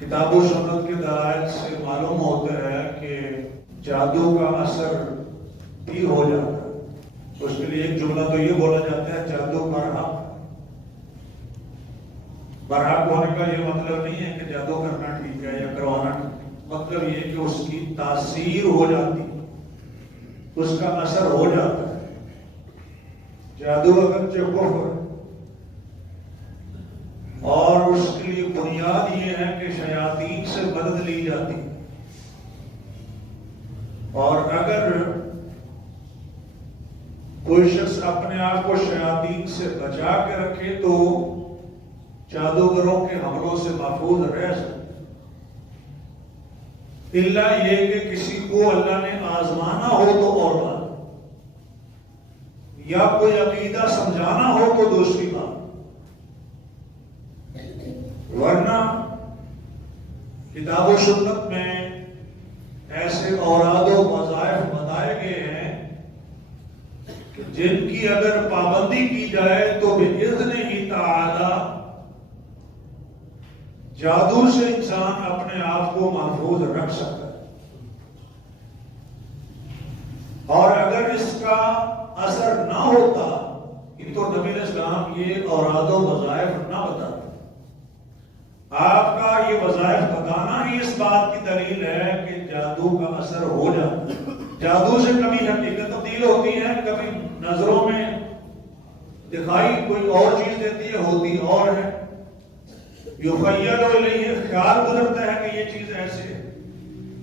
کتاب و سنت کے دلائل سے معلوم ہوتا ہے کہ جادو کا اثر بھی ہو جاتا ہے۔ اس کے لیے ایک جملہ تو یہ بولا جاتا ہے جادو برحق۔ برحق ہونے کا یہ مطلب نہیں ہے کہ جادو کرنا ٹھیک ہے یا کروانا ٹھیک ہے، مطلب یہ کہ اس کی تاثیر ہو جاتی، اس کا اثر ہو جاتا ہے۔ جادو اگرچہ کفر ہے اور اس کے لیے بنیاد یہ ہے کہ شیاطین سے مدد لی جاتی، اور اگر کوئی شخص اپنے آپ کو شیاطین سے بچا کے رکھے تو جادوگروں کے حملوں سے محفوظ رہ سکتے، الا یہ کہ کسی کو اللہ نے آزمانا ہو تو اور بات، یا کوئی عقیدہ سمجھانا ہو تو دوسری بات، ورنہ کتاب و سنت میں ایسے اوراد و وظائف بتائے گئے ہیں کہ جن کی اگر پابندی کی جائے تو بإذن ہی تعالی جادو سے انسان اپنے آپ کو محفوظ رکھ سکتا ہے، اور اگر اس کا اثر نہ ہوتا تو نبی علیہ السلام یہ اوراد و وظائف نہ بتاتے۔ آپ کا یہ وظائف بتانا ہی اس بات کی دلیل ہے کہ جادو کا اثر ہو جاتا ہے۔ جادو سے کبھی حقیقت تبدیل ہوتی ہے، کبھی نظروں میں دکھائی کوئی اور چیز دیتی ہے، ہوتی اور ہے۔ یخیل الیہ، خیال گزرتا ہے کہ یہ چیز ایسے ہے،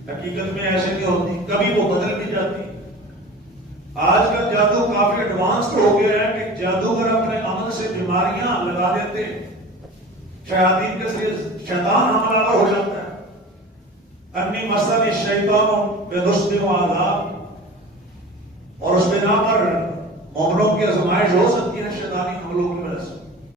حقیقت میں ایسے نہیں ہوتی، کبھی وہ بدل بھی جاتی۔ آج کل جادو کافی ایڈوانس ہو گیا ہے کہ جادوگر اپنے عمل سے بیماریاں لگا دیتے، شیاطین کے سے شیطان حملہ ہو جاتا ہے۔ انی مثل الشیطان بنصب و عذاب، اور اس بنا پر مومنوں کی آزمائش ہو سکتی ہے شیطانی حملوں کی۔